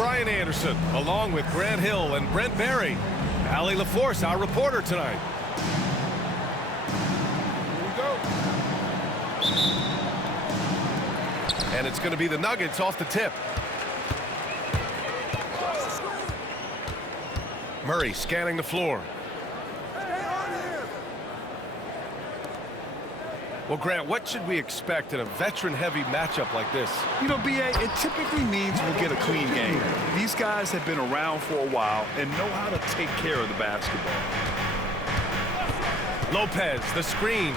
Brian Anderson, along with Grant Hill and Brent Barry. Allie LaForce, our reporter tonight. Here we go. And it's going to be the Nuggets off the tip. Murray scanning the floor. Well, Grant, what should we expect in a veteran-heavy matchup like this? You know, B.A., it typically means we'll get a clean game. These guys have been around for a while and know how to take care of the basketball. Lopez, the screen.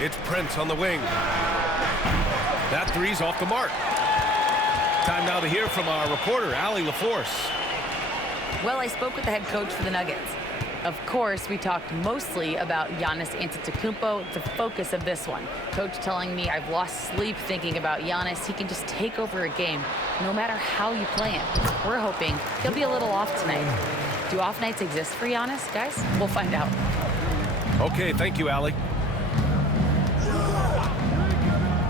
It's Prince on the wing. That three's off the mark. Time now to hear from our reporter, Allie LaForce. Well, I spoke with the head coach for the Nuggets. Of course, we talked mostly about Giannis Antetokounmpo, the focus of this one. Coach telling me I've lost sleep thinking about Giannis. He can just take over a game, no matter how you play him. We're hoping he'll be a little off tonight. Do off nights exist for Giannis, guys? We'll find out. Okay, thank you, Allie.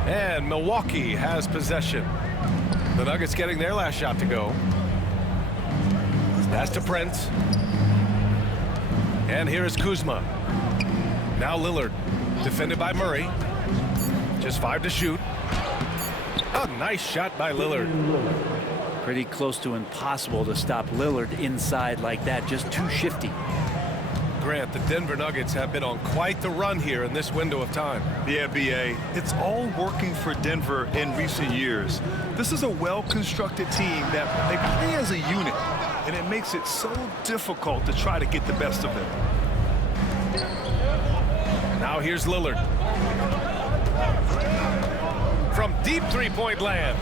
And Milwaukee has possession. The Nuggets getting their last shot to go. Pass to Prince. And here is Kuzma. Now Lillard, defended by Murray. Just 5 to shoot. A nice shot by Lillard. Pretty close to impossible to stop Lillard inside like that, just too shifty. Grant, the Denver Nuggets have been on quite the run here in this window of time. Yeah, B.A., it's all working for Denver in recent years. This is a well-constructed team that they play as a unit, and it makes it so difficult to try to get the best of them. Now here's Lillard. From deep three-point land.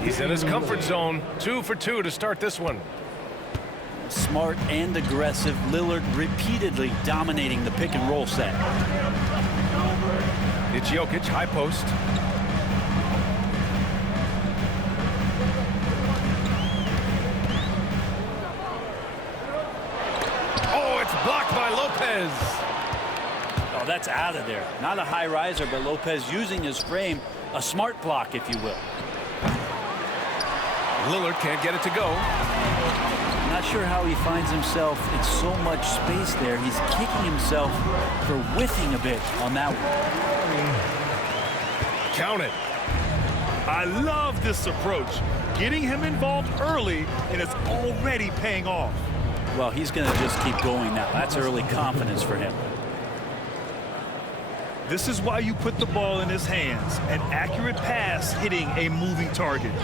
He's in his comfort zone. 2 for 2 to start this one. Smart and aggressive, Lillard repeatedly dominating the pick and roll set. It's Jokic, high post. Oh, it's blocked by Lopez. Oh, that's out of there. Not a high riser, but Lopez using his frame, a smart block, if you will. Lillard can't get it to go. Not sure how he finds himself in so much space there. He's kicking himself for whiffing a bit on that one. Count it. I love this approach. Getting him involved early, and it's already paying off. Well, he's going to just keep going now. That's early confidence for him. This is why you put the ball in his hands. An accurate pass hitting a moving target.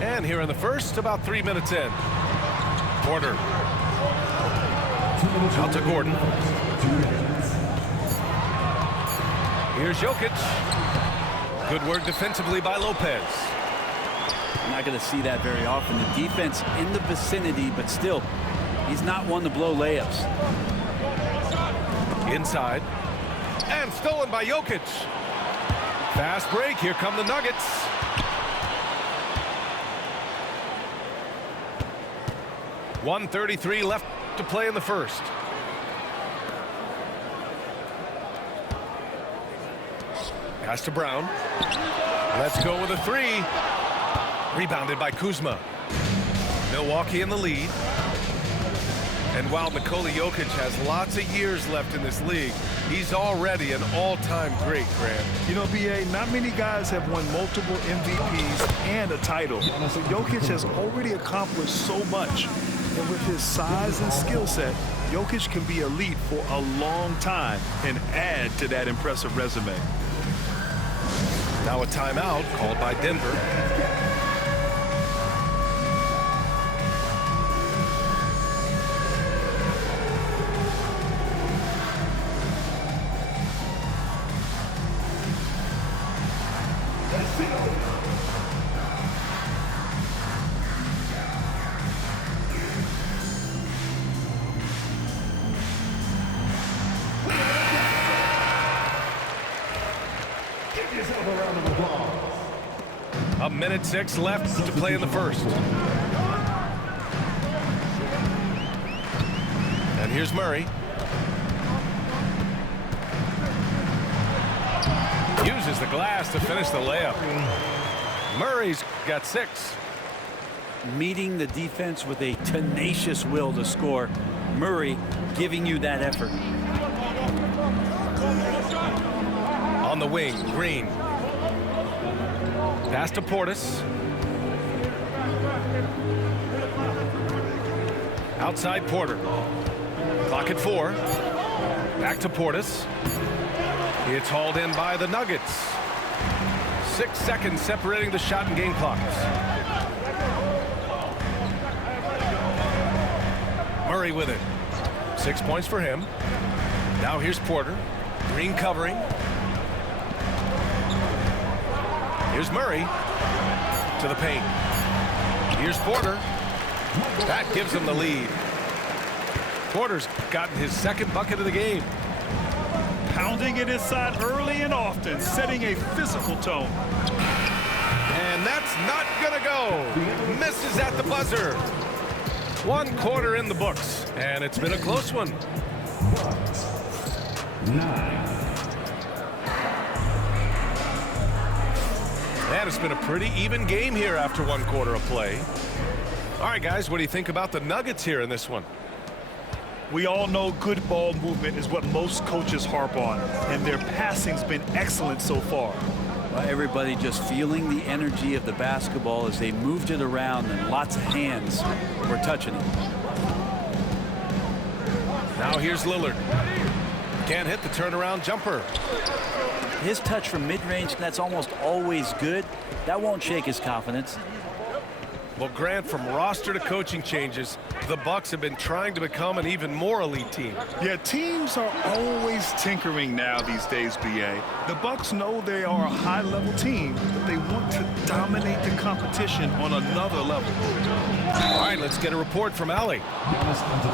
And here in the first, about 3 minutes in. Porter. Out to Gordon. Here's Jokic. Good work defensively by Lopez. I'm not going to see that very often. The defense in the vicinity, but still, he's not one to blow layups. Inside. And stolen by Jokic. Fast break. Here come the Nuggets. .133 left to play in the first. Pass to Brown. Let's go with a three. Rebounded by Kuzma. Milwaukee in the lead. And while Nikola Jokic has lots of years left in this league, he's already an all-time great, Grant. You know, B.A., not many guys have won multiple MVPs and a title. So Jokic has already accomplished so much. And with his size and skill set, Jokic can be elite for a long time and add to that impressive resume. Now a timeout called by Denver. A minute 6 left to play in the first. And here's Murray. Uses the glass to finish the layup. Murray's got 6. Meeting the defense with a tenacious will to score. Murray giving you that effort. On the wing, Green. Pass to Portis. Outside Porter. Clock at 4. Back to Portis. It's hauled in by the Nuggets. 6 seconds separating the shot and game clocks. Murray with it. 6 points for him. Now here's Porter. Green covering. Here's Murray to the paint. Here's Porter. That gives him the lead. Porter's gotten his 2nd bucket of the game. Pounding it inside early and often, setting a physical tone. And that's not gonna go. Misses at the buzzer. 1 quarter in the books, and it's been a close one. 9. And it's been a pretty even game here after 1 quarter of play. All right, guys, what do you think about the Nuggets here in this one? We all know good ball movement is what most coaches harp on, and their passing's been excellent so far. Well, everybody just feeling the energy of the basketball as they moved it around, and lots of hands were touching it. Now here's Lillard. Can't hit the turnaround jumper. His touch from mid-range, that's almost always good. That won't shake his confidence. Well, Grant, from roster to coaching changes, the Bucks have been trying to become an even more elite team. Yeah, teams are always tinkering now these days, BA. The Bucks know they are a high-level team, but they want to dominate the competition on another level. All right, let's get a report from Allie.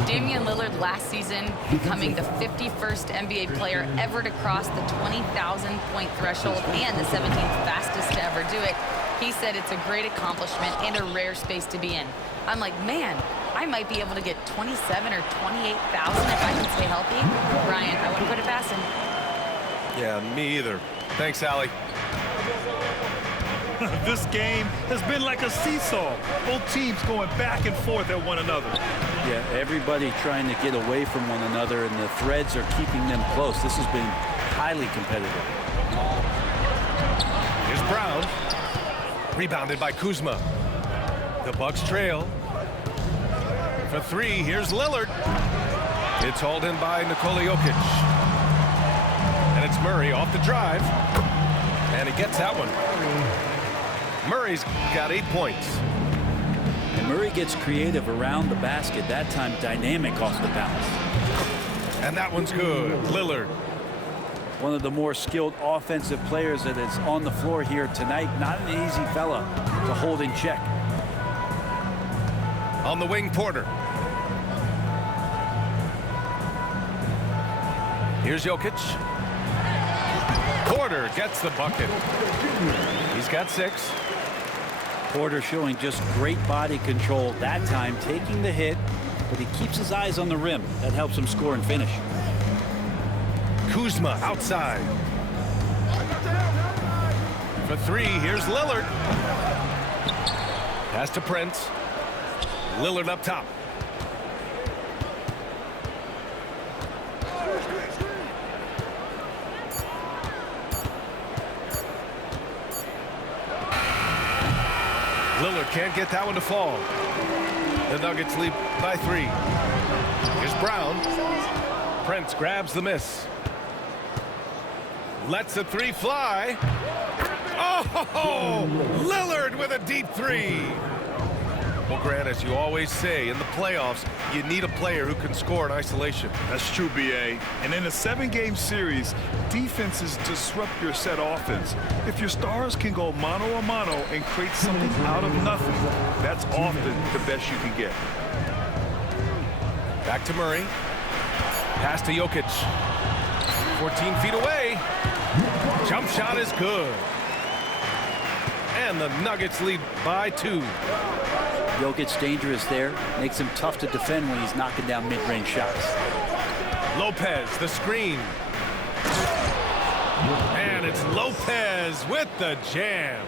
Damian Lillard last season becoming the 51st NBA player ever to cross the 20,000-point threshold and the 17th fastest to ever do it. He said it's a great accomplishment and a rare space to be in. I'm like, man, I might be able to get 27 or 28,000 if I can stay healthy. Brian, I wouldn't put it past him. Yeah, me either. Thanks, Allie. This game has been like a seesaw. Both teams going back and forth at one another. Yeah, everybody trying to get away from one another, and the threads are keeping them close. This has been highly competitive. Here's Brown. Rebounded by Kuzma. The Bucks trail. For 3, here's Lillard. It's hauled in by Nikola Jokic. And it's Murray off the drive. And he gets that one. Murray's got 8 points. And Murray gets creative around the basket. That time, dynamic off the bounce. And that one's good. Lillard. One of the more skilled offensive players that is on the floor here tonight. Not an easy fella to hold in check. On the wing, Porter. Here's Jokic. Porter gets the bucket. He's got 6. Porter showing just great body control that time, taking the hit, but he keeps his eyes on the rim. That helps him score and finish. Kuzma outside. For 3, here's Lillard. Pass to Prince. Lillard up top. Lillard can't get that one to fall. The Nuggets lead by 3. Here's Brown. Prince grabs the miss. Lets the 3 fly. Oh, Lillard with a deep 3. Well, Grant, as you always say, in the playoffs, you need a player who can score in isolation. That's true, BA. And in a 7-game series, defenses disrupt your set offense. If your stars can go mano-a-mano and create something out of nothing, that's often the best you can get. Back to Murray. Pass to Jokic. 14 feet away. Jump shot is good. And the Nuggets lead by 2. Jokic's dangerous there. Makes him tough to defend when he's knocking down mid-range shots. Lopez, the screen. And it's Lopez Lopez with the jam.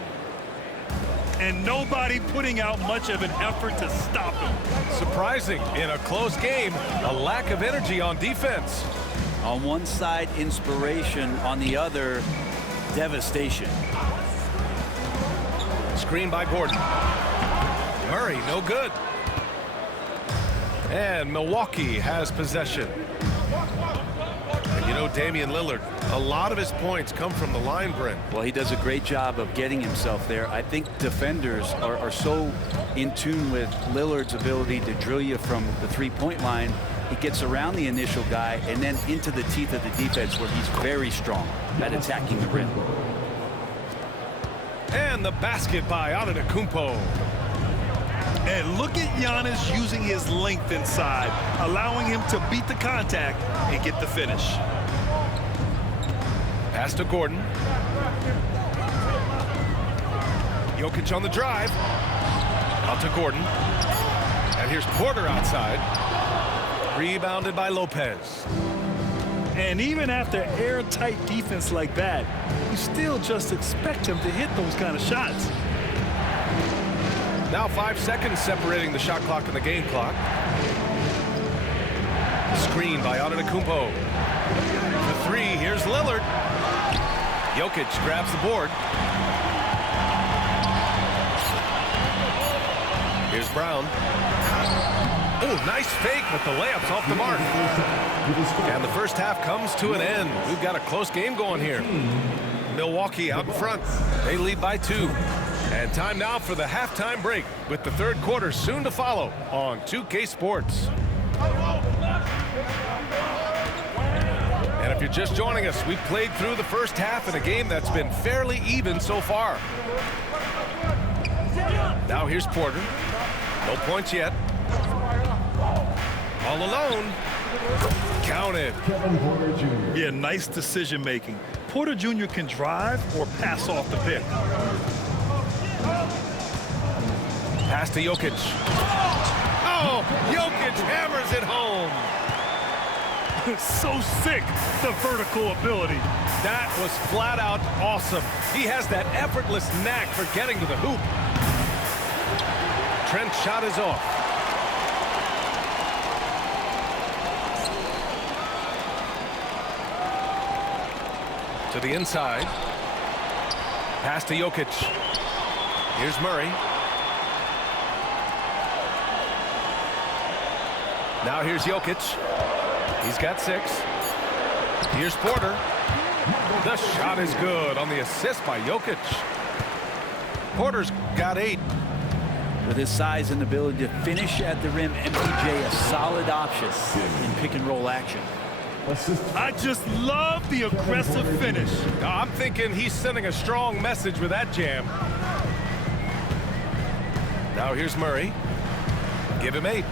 And nobody putting out much of an effort to stop him. Surprising in a close game, a lack of energy on defense. On one side, inspiration. On the other, devastation. Screen by Gordon. Murray, no good. And Milwaukee has possession. And you know, Damian Lillard, a lot of his points come from the line, Brent. Well, he does a great job of getting himself there. I think defenders are so in tune with Lillard's ability to drill you from the three-point line. He gets around the initial guy and then into the teeth of the defense where he's very strong at attacking the rim. And the basket by Antetokounmpo. And look at Giannis using his length inside, allowing him to beat the contact and get the finish. Pass to Gordon. Jokic on the drive. Out to Gordon. And here's Porter outside. Rebounded by Lopez. And even after airtight defense like that, you still just expect him to hit those kind of shots. Now 5 seconds separating the shot clock and the game clock. Screen by Antetokounmpo. For three, here's Lillard. Jokic grabs the board. Here's Brown. Oh, nice fake, but the layup's off the mark. And the first half comes to an end. We've got a close game going here. Milwaukee out in front. They lead by 2. And time now for the halftime break with the third quarter soon to follow on 2K Sports. And if you're just joining us, we've played through the first half in a game that's been fairly even so far. Now here's Porter. No points yet. All alone. Counted. Yeah, nice decision making. Porter Jr. can drive or pass off the pick. Pass to Jokic. Oh, Jokic hammers it home. So sick, the vertical ability. That was flat out awesome. He has that effortless knack for getting to the hoop. Trent's shot is off. To the inside. Pass to Jokic. Here's Murray. Now here's Jokic. He's got 6. Here's Porter. The shot is good on the assist by Jokic. Porter's got 8. With his size and ability to finish at the rim, MPJ a solid option in pick and roll action. I just love the aggressive finish. Now, I'm thinking he's sending a strong message with that jam. Now here's Murray. Give him 8.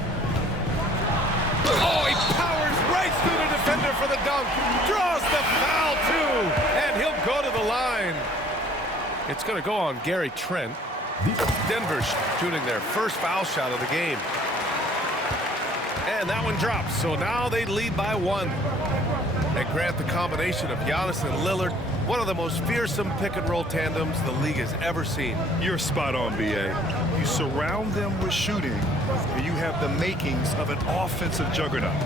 Oh, he powers right through the defender for the dunk. Draws the foul, too. And he'll go to the line. It's going to go on Gary Trent. Denver shooting their first foul shot of the game. And that one drops. So now they lead by 1. And Grant, the combination of Giannis and Lillard, one of the most fearsome pick-and-roll tandems the league has ever seen. You're spot on, B.A. You surround them with shooting, and you have the makings of an offensive juggernaut.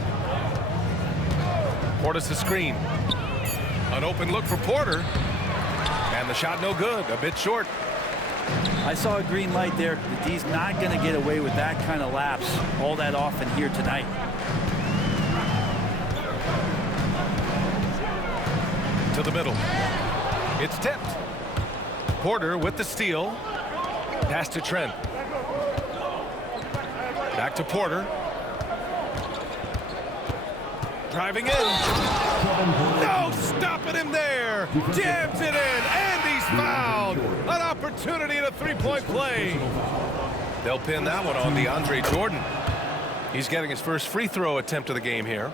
Portis the screen. An open look for Porter. And the shot no good, a bit short. I saw a green light there. The D's not going to get away with that kind of lapse all that often here tonight. To the middle. It's tipped. Porter with the steal. Pass to Trent. Back to Porter. Driving in. No, stopping him there. Jams it in, and he's fouled. An opportunity in a three-point play. They'll pin that one on DeAndre Jordan. He's getting his first free throw attempt of the game here.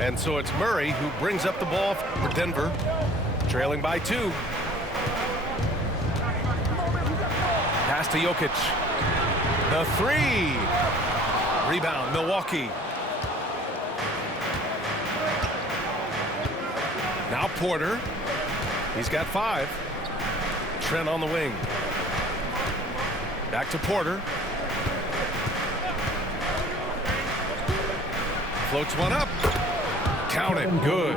And so it's Murray who brings up the ball for Denver, trailing by 2. Pass to Jokic. The 3. Rebound, Milwaukee. Now Porter. He's got 5. Trent on the wing. Back to Porter. Floats one up. Count it. Good.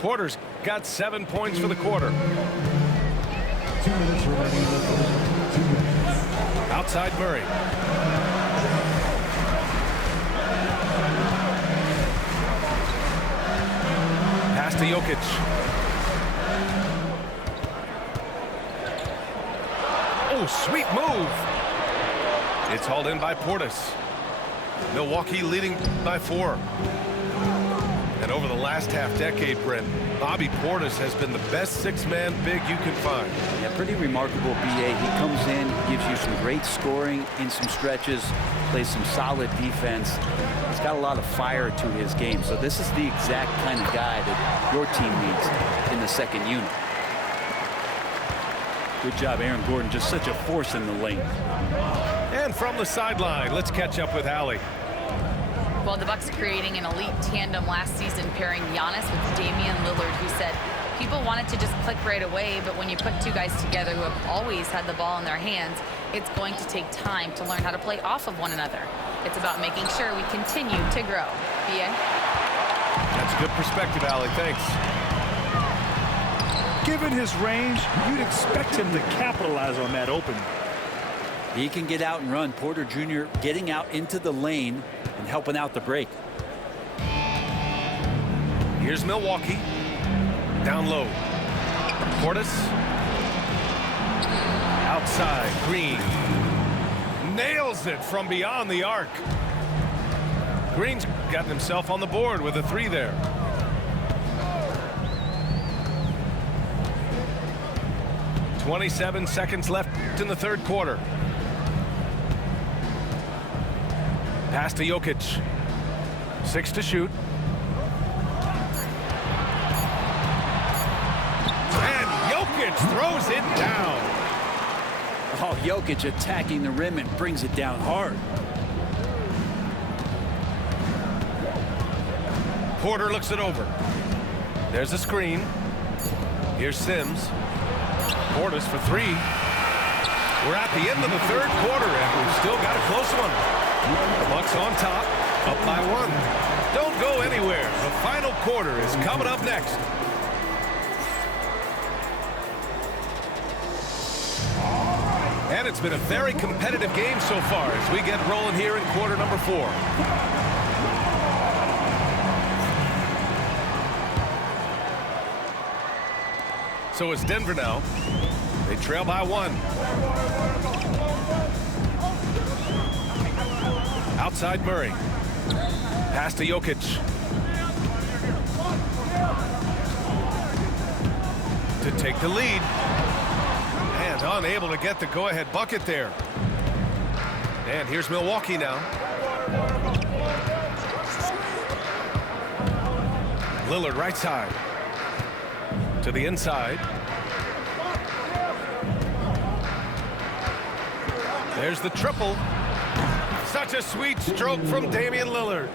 Porter's got 7 points for the quarter. 2 minutes remaining in the quarter. 2 minutes. Outside Murray. Pass to Jokic. Oh, sweet move. It's hauled in by Portis. Milwaukee leading by 4. And over the last half-decade, Brent, Bobby Portis has been the best 6-man big you can find. Yeah, pretty remarkable, B.A. He comes in, gives you some great scoring in some stretches, plays some solid defense. He's got a lot of fire to his game. So this is the exact kind of guy that your team needs in the second unit. Good job, Aaron Gordon. Just such a force in the lane. And from the sideline, let's catch up with Allie. Well, the Bucks creating an elite tandem last season, pairing Giannis with Damian Lillard, who said people wanted to just click right away, but when you put 2 guys together who have always had the ball in their hands, it's going to take time to learn how to play off of one another. It's about making sure we continue to grow. B.A.? That's good perspective, Allie. Thanks. Given his range, you'd expect him to capitalize on that opening. He can get out and run. Porter Jr. getting out into the lane and helping out the break. Here's Milwaukee. Down low. Portis. Outside. Green. Nails it from beyond the arc. Green's gotten himself on the board with a 3 there. "27 seconds left in the third quarter. Pass to Jokic. 6 to shoot. And Jokic throws it down. Oh, Jokic attacking the rim and brings it down hard. Porter looks it over. There's a screen. Here's Sims. Portis for 3. We're at the end of the third quarter, and we've still got a close one. The Bucks on top, up by 1. Don't go anywhere. The final quarter is coming up next. And it's been a very competitive game so far as we get rolling here in quarter number 4. So it's Denver now. They trail by 1. Outside Murray. Pass to Jokic. To take the lead. And unable to get the go-ahead bucket there. And here's Milwaukee now. Lillard right side. To the inside. There's the triple. Such a sweet stroke from Damian Lillard.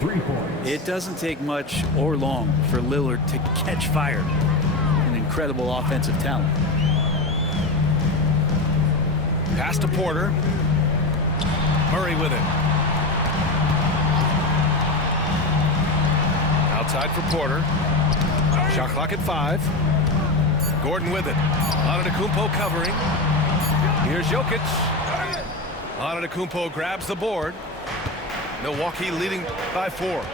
3 points. It doesn't take much or long for Lillard to catch fire. An incredible offensive talent. Pass to Porter. Murray with it. Outside for Porter. Shot clock at 5. Gordon with it. Antetokounmpo covering. Here's Jokic. Antetokounmpo grabs the board. Milwaukee leading by 4.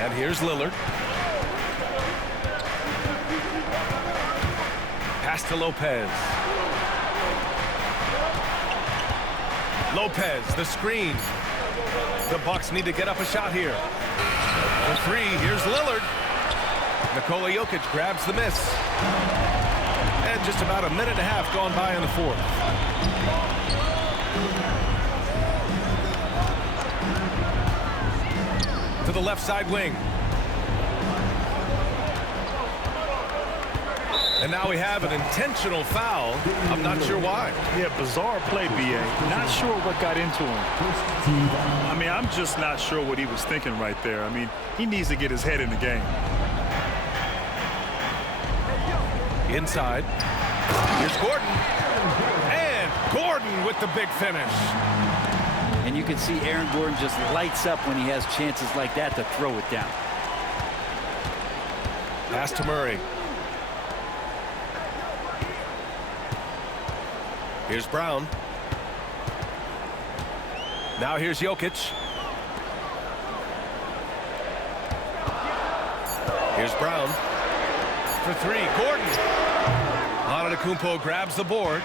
And here's Lillard. Pass to Lopez. Lopez, the screen. The Bucks need to get up a shot here. For 3, here's Lillard. Nikola Jokic grabs the miss. And just about a minute and a half gone by in the 4th. To the left side wing. And now we have an intentional foul. I'm not sure why. Yeah, bizarre play, B.A. Not sure what got into him. I mean, I'm just not sure what he was thinking right there. I mean, he needs to get his head in the game. Inside. Here's Gordon. And Gordon with the big finish. And you can see Aaron Gordon just lights up when he has chances like that to throw it down. Pass to Murray. Here's Brown. Now here's Jokic. Here's Brown. For three, Gordon. Antetokounmpo grabs the board.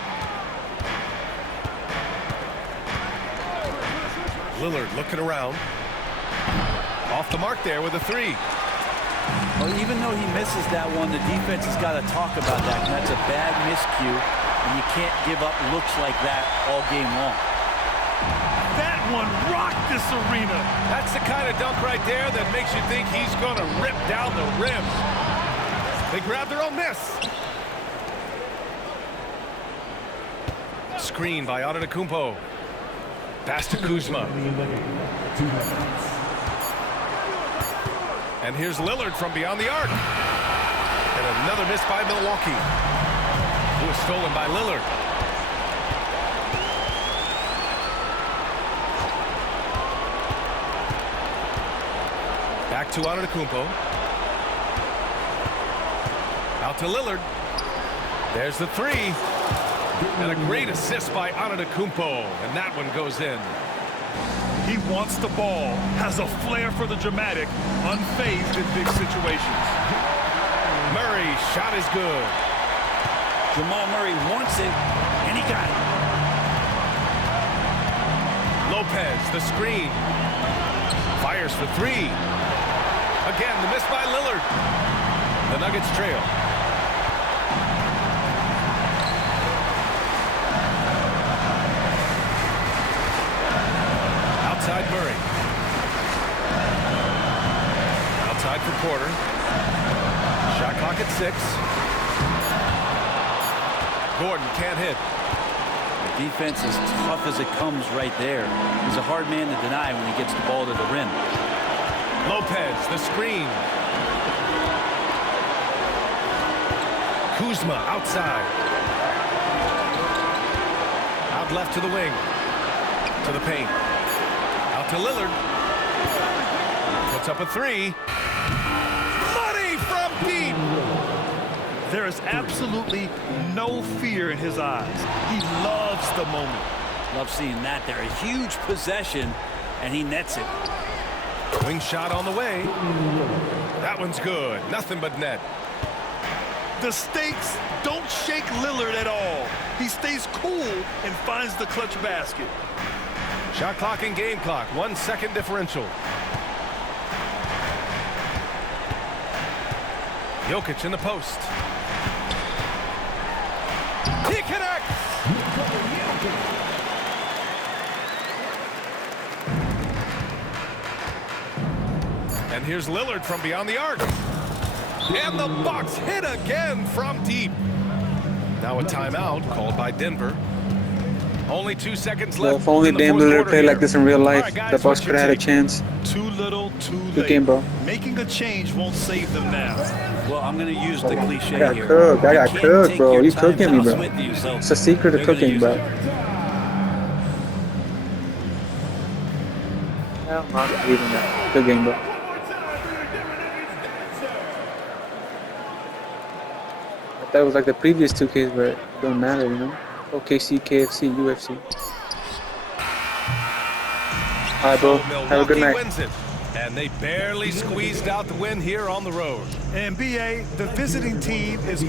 Lillard looking around. Off the mark there with a three. Well, even though he misses that one, the defense has got to talk about that. And that's a bad miscue, and you can't give up looks like that all game long. That one rocked this arena. That's the kind of dunk right there that makes you think he's going to rip down the rim. They grab their own miss. Screen by Antetokounmpo. Pass to Kuzma. And here's Lillard from beyond the arc. And another miss by Milwaukee. It was stolen by Lillard. Back to Antetokounmpo. Out to Lillard. There's the three. And a great assist by Antetokounmpo. And that one goes in. He wants the ball, has a flair for the dramatic, unfazed in big situations. Murray, shot is good. Jamal Murray wants it, and he got it. Lopez, the screen. Fires for three. Again, the miss by Lillard. The Nuggets trail. Outside Murray. Outside for Porter. Shot clock at 6. Gordon can't hit. The defense is tough as it comes right there. He's a hard man to deny when he gets the ball to the rim. Lopez, the screen. Kuzma outside. Out left to the wing. To the paint. Out to Lillard. Puts up a three. Money from deep. There is absolutely no fear in his eyes. He loves the moment. Love seeing that there. A huge possession, and he nets it. Wing shot on the way. That one's good. Nothing but net. The stakes don't shake Lillard at all. He stays cool and finds the clutch basket. Shot clock and game clock. 1 second differential. Jokic in the post. He connects! And here's Lillard from beyond the arc. And the Bucks hit again from deep. Now a timeout called by Denver. Only 2 seconds left. Well, if only in the Dame fourth Lillard quarter played here. like this in real life, All right, guys, the Bucks what's could your have had a take? chance. Too little, too Good late. game, bro. Making a change won't save them now. Well, I'm going to use the cliche I got here. cooked. I You got can't cooked, take bro. your You cooking me, timeouts bro. with you, so It's a secret of they're gonna cooking, use bro. it. I'm not believing that. Good game, bro. I thought it was like the previous 2Ks, but it don't matter, you know? OKC, KFC, UFC. Alright, bro. So Have a good Milwaukee night. wins it, and they barely squeezed out the win here on the road. And BA, the visiting team is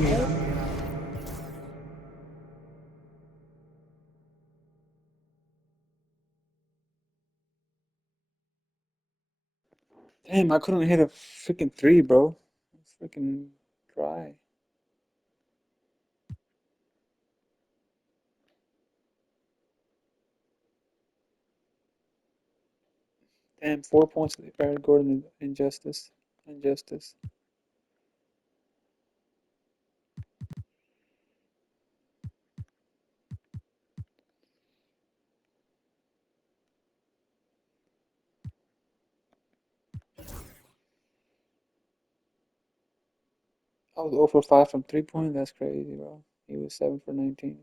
Damn, I couldn't hit a freaking 3, bro. Freaking dry. Damn, 4 points to Aaron Gordon injustice. Injustice. I was 0 for 5 from 3-point. That's crazy, bro. He was 7 for 19.